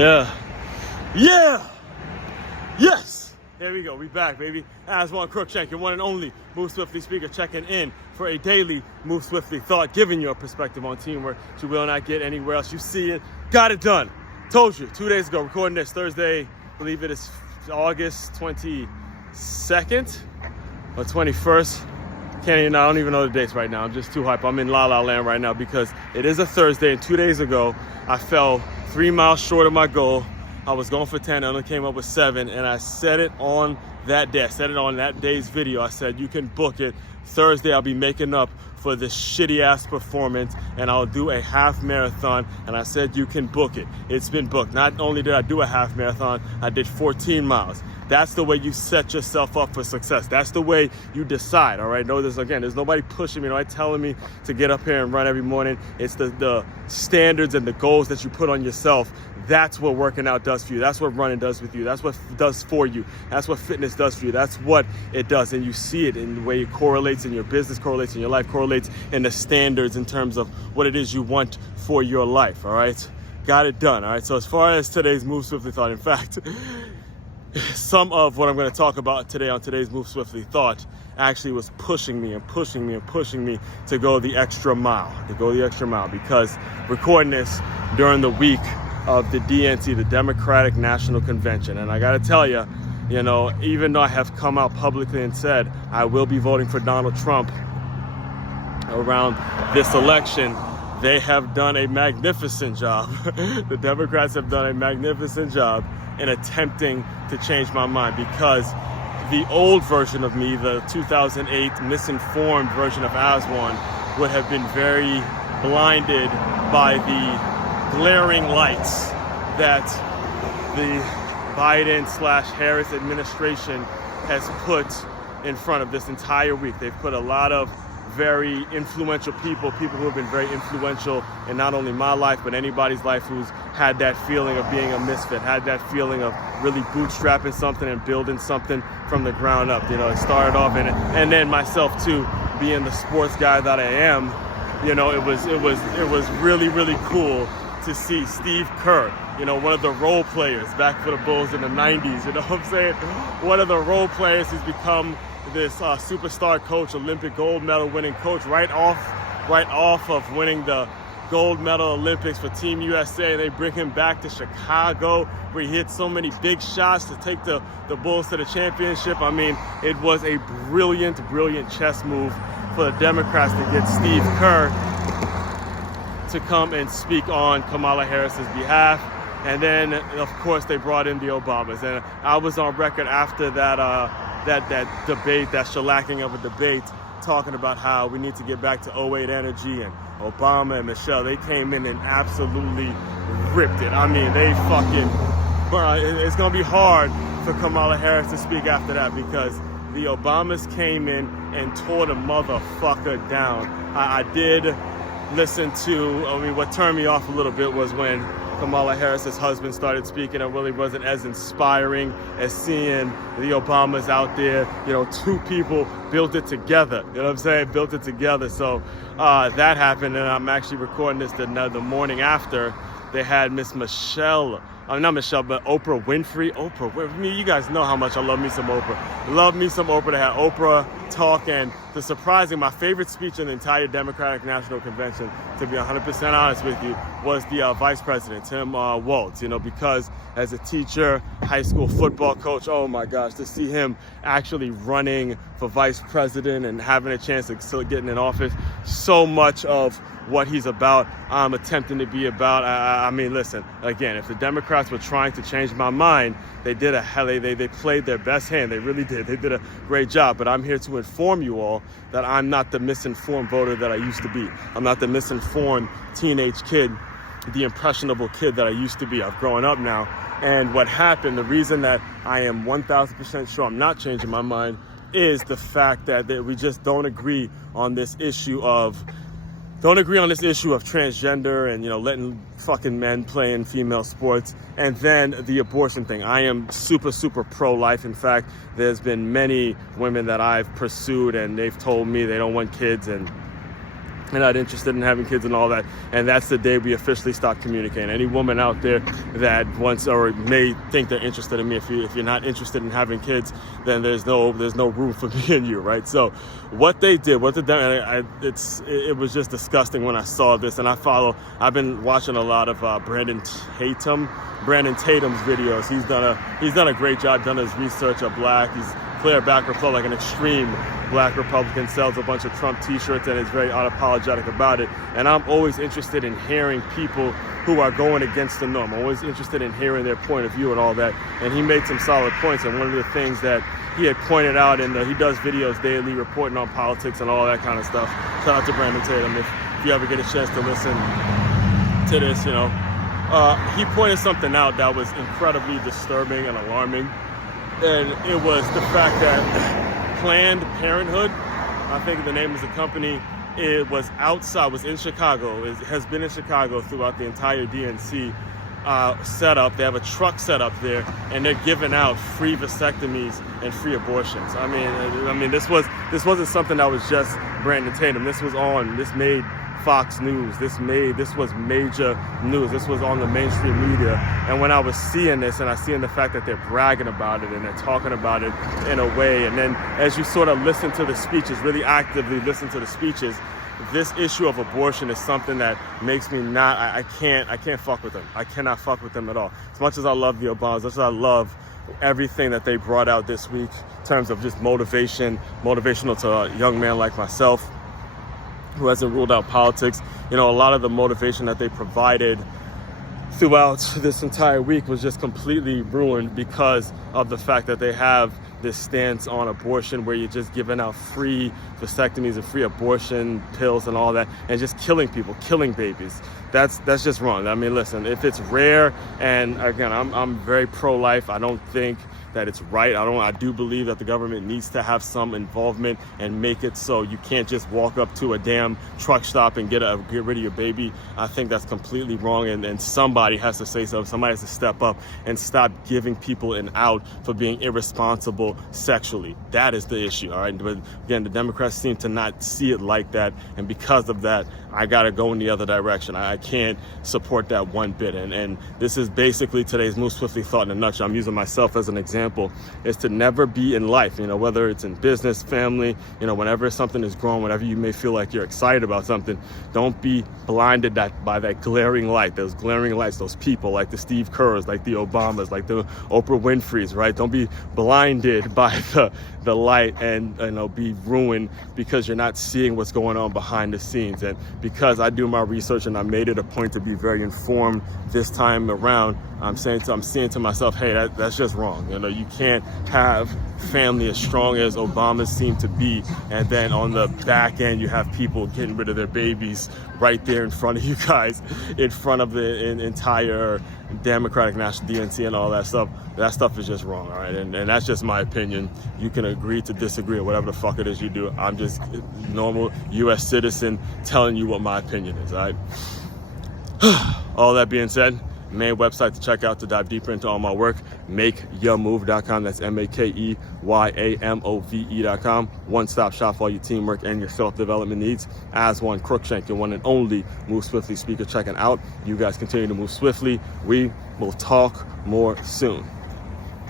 Yeah. Yeah. Yes. Here we go. We back, baby. Aswand, Cruickshank, your one and only Move Swiftly speaker, checking in for a daily Move Swiftly thought, giving you a perspective on teamwork you will not get anywhere else. You see it. Got it done. Told you 2 days ago, recording this Thursday, I believe it is August 22nd or 21st. I don't even know the dates right now. I'm just too hype. I'm in La La Land right now because it is a Thursday, and 2 days ago, I fell 3 miles short of my goal. I was going for 10, I only came up with 7, and I said it on that day. I said it on that day's video. I said, you can book it. Thursday, I'll be making up for this shitty-ass performance, and I'll do a half marathon, and I said, you can book it. It's been booked. Not only did I do a half marathon, I did 14 miles. That's the way you set yourself up for success. That's the way you decide, all right? No, there's nobody pushing me, nobody telling me to get up here and run every morning. It's the standards and the goals that you put on yourself. That's what working out does for you. That's what running does with you. That's what it does for you. That's what fitness does for you. That's what it does. And you see it in the way it correlates in your business, correlates in your life, correlates in the standards in terms of what it is you want for your life, all right? Got it done, all right? So as far as today's Move Swiftly thought, in fact, some of what I'm going to talk about today on today's Move Swiftly thought actually was pushing me to go the extra mile, because recording this during the week of the DNC, the Democratic National Convention. And I got to tell you, even though I have come out publicly and said I will be voting for Donald Trump around this election, they have done a magnificent job. The Democrats have done a magnificent job in attempting to change my mind, because the old version of me, the 2008 misinformed version of Aswand, would have been very blinded by the glaring lights that the Biden/Harris administration has put in front of this entire week. They've put a lot of very influential people who have been very influential in not only my life, but anybody's life who's had that feeling of being a misfit, had that feeling of really bootstrapping something and building something from the ground up. It started off in it, and then myself too, being the sports guy that I am, it was really, really cool to see Steve Kerr, one of the role players back for the Bulls in the 90s, you know what I'm saying? One of the role players who's become this superstar coach, Olympic gold medal winning coach, right off of winning the gold medal Olympics for Team USA. They bring him back to Chicago, where he hit so many big shots to take the Bulls to the championship. I mean, it was a brilliant chess move for the Democrats to get Steve Kerr to come and speak on Kamala Harris's behalf. And then, of course, they brought in the Obamas. And I was on record after that debate, that shellacking of a debate, talking about how we need to get back to 08 energy, and Obama and Michelle, they came in and absolutely ripped it. I mean, they it's going to be hard for Kamala Harris to speak after that, because the Obamas came in and tore the motherfucker down. I did listen to, what turned me off a little bit was when Kamala Harris's husband started speaking. It really wasn't as inspiring as seeing the Obamas out there. Two people built it together. You know what I'm saying? Built it together. So that happened, and I'm actually recording this the morning after. They had Miss Michelle, not Michelle, but Oprah Winfrey. You guys know how much I love me some Oprah. Love me some Oprah. They had Oprah talk, and my favorite speech in the entire Democratic National Convention, to be 100% honest with you, was the Vice President, Tim Walz, because as a teacher, high school football coach, oh my gosh, to see him actually running for Vice President and having a chance of still getting in office, so much of what he's about, I'm attempting to be about. I mean, listen, again, if the Democrats were trying to change my mind, they played their best hand. They really did. They did a great job. But I'm here to inform you all that I'm not the misinformed voter that I used to be. I'm not the misinformed teenage kid, the impressionable kid that I used to be. I've grown up now. And what happened, the reason that I am 1,000% sure I'm not changing my mind, is the fact that we just don't agree on this issue of transgender and, letting fucking men play in female sports, and then the abortion thing. I am super, super pro-life. In fact, there's been many women that I've pursued, and they've told me they don't want kids, and and not interested in having kids and all that. And that's the day we officially stop communicating. Any woman out there that wants or may think they're interested in me, if you're not interested in having kids, then there's no room for me and you, right? So what they did, it was just disgusting when I saw this. And I've been watching a lot of Brandon Tatum's videos. He's done a great job, done his research of black. He's clear back Republican, extreme black Republican, sells a bunch of Trump t-shirts and is very unapologetic about it. And I'm always interested in hearing people who are going against the norm. I'm always interested in hearing their point of view and all that. And he made some solid points. And one of the things that he had pointed out, and he does videos daily reporting on politics and all that kind of stuff. Shout out to Brandon Tatum if you ever get a chance to listen to this, you know. He pointed something out that was incredibly disturbing and alarming. And it was the fact that Planned Parenthood, I think the name of the company, was in Chicago. It has been in Chicago throughout the entire DNC setup. They have a truck set up there, and they're giving out free vasectomies and free abortions. I mean, this wasn't something that was just Brandon Tatum. This made Fox News. This was major news. This was on the mainstream media. And when I was seeing this, and I seeing the fact that they're bragging about it and they're talking about it in a way, and then as you sort of listen to the speeches, really actively listen to the speeches, this issue of abortion is something that makes me I can't fuck with them. I cannot fuck with them at all. As much as I love the Obamas, as much as I love everything that they brought out this week in terms of just motivational to a young man like myself who hasn't ruled out politics. You know, a lot of the motivation that they provided throughout this entire week was just completely ruined because of the fact that they have this stance on abortion where you're just giving out free vasectomies and free abortion pills and all that, and just killing people, killing babies. That's just wrong. I mean, listen, if it's rare, and again, I'm very pro-life. I don't think that it's right. I do believe that the government needs to have some involvement and make it so you can't just walk up to a damn truck stop and get rid of your baby. I think that's completely wrong, and somebody has to say something. Somebody has to step up and stop giving people an out for being irresponsible sexually. That is the issue, all right? But again, the Democrats seem to not see it like that, and because of that, I gotta go in the other direction. I can't support that one bit, and this is basically today's Move Swiftly thought in a nutshell. I'm using myself as an example, is to never be in life, you know, whether it's in business, family, you know, whenever something is growing, whenever you may feel like you're excited about something, don't be blinded by that glaring light, those glaring lights, those people like the Steve Kerrs, like the Obamas, like the Oprah Winfreys, right? Don't be blinded by the light and, you know, be ruined because you're not seeing what's going on behind the scenes. And because I do my research and I made it a point to be very informed this time around, I'm saying to myself, hey, that's just wrong. You know, you can't have family as strong as Obama seemed to be, and then on the back end you have people getting rid of their babies right there in front of you guys, in front of the entire Democratic National DNC and all that stuff. That stuff is just wrong, all right? And that's just my opinion. You can agree to disagree or whatever the fuck it is you do. I'm just a normal U.S. citizen telling you what my opinion is, all right? All that being said, main website to check out to dive deeper into all my work, makeyourmove.com. That's makeyourmove.com. One-stop shop for all your teamwork and your self-development needs. Aswand, Cruickshank, your one and only Move Swiftly speaker checking out. You guys continue to move swiftly. We will talk more soon.